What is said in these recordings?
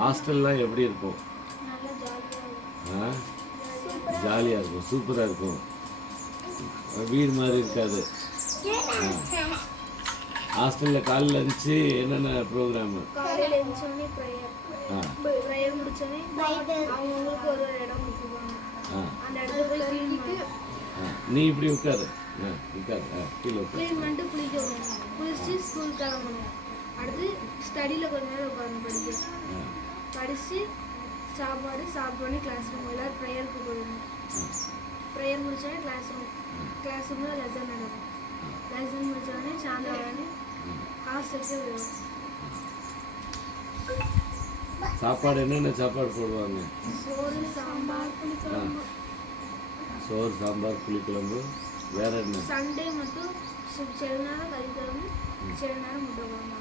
ஹாஸ்டல்லாம் எப்படி இருக்கும்? ஜாலியாக இருக்கும், சூப்பராக இருக்கும். வீடு மாதிரி இருக்காது. ஹாஸ்டலில் காலையில் இருந்துச்சு என்னென்ன ப்ரோக்ராமு? காலையில் எழுந்தோடனே ப்ரேயர் முடிச்சோடனே அவங்களுக்கு ஒரு இடம் கொடுத்துருவாங்க. அந்த இடத்துல போய் க்ளீன் பண்ணிட்டு நீ இப்படி உட்காரு கீழே க்ளீன் பண்ணிட்டு குளிக்க விடணும். குளிச்சுட்டு ஸ்கூல் கிளம்பணும். அடுத்து ஸ்டடியில் கொஞ்ச நேரம் உட்காரணும் படித்து சாப்பிட்டோன்னே கிளாஸ் ரூம் எல்லோரும் ப்ரேயருக்கு போயிடணும். ப்ரேயர் முடிச்சோடனே கிளாஸ் ரூமில் லெசன் நடக்கும். லெசன் முடிச்சோடனே சாயந்தரம் உடனே ஹாஸ்டலுக்கு போயிடும். சாப்பாடு என்னென்ன சாப்பாடு போடுவாங்க? சோறு சாம்பார் புளிக்குழம்பு. சோறு சாம்பார் புளிக்குழம்பு. வேற என்ன? சண்டே மட்டும் சில நேரம் கறி குழம்பு, சில நேரம் முட்டை குழம்பு.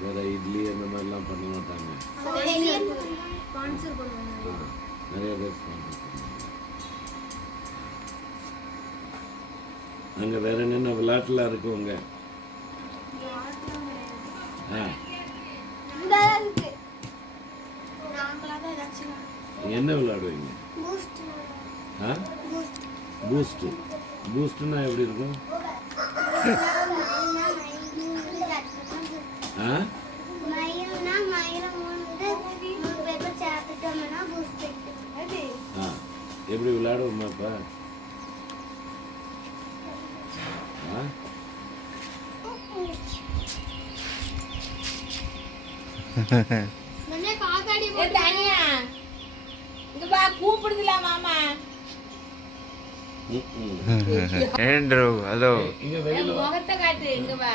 வேற இட்லி அந்த மாதிரிலாம் பண்ண மாட்டாங்க. ஸ்பான்சர் பண்ணுவாங்க. நிறைய பேர் ஸ்பான்சர் பண்ணுவாங்க. அங்கே வேற என்னென்ன விளையாட்டுலாம் இருக்குங்க? என்ன விளையாடுவீங்க? பூஸ்ட். பூஸ்ட்னா எப்படி இருக்கும்? எப்படி விளையாடுவோமா இப்போ? ஏண்ட்ரூ ஹலோ இங்க வெளியில முகத்தை காட்டு இங்க வா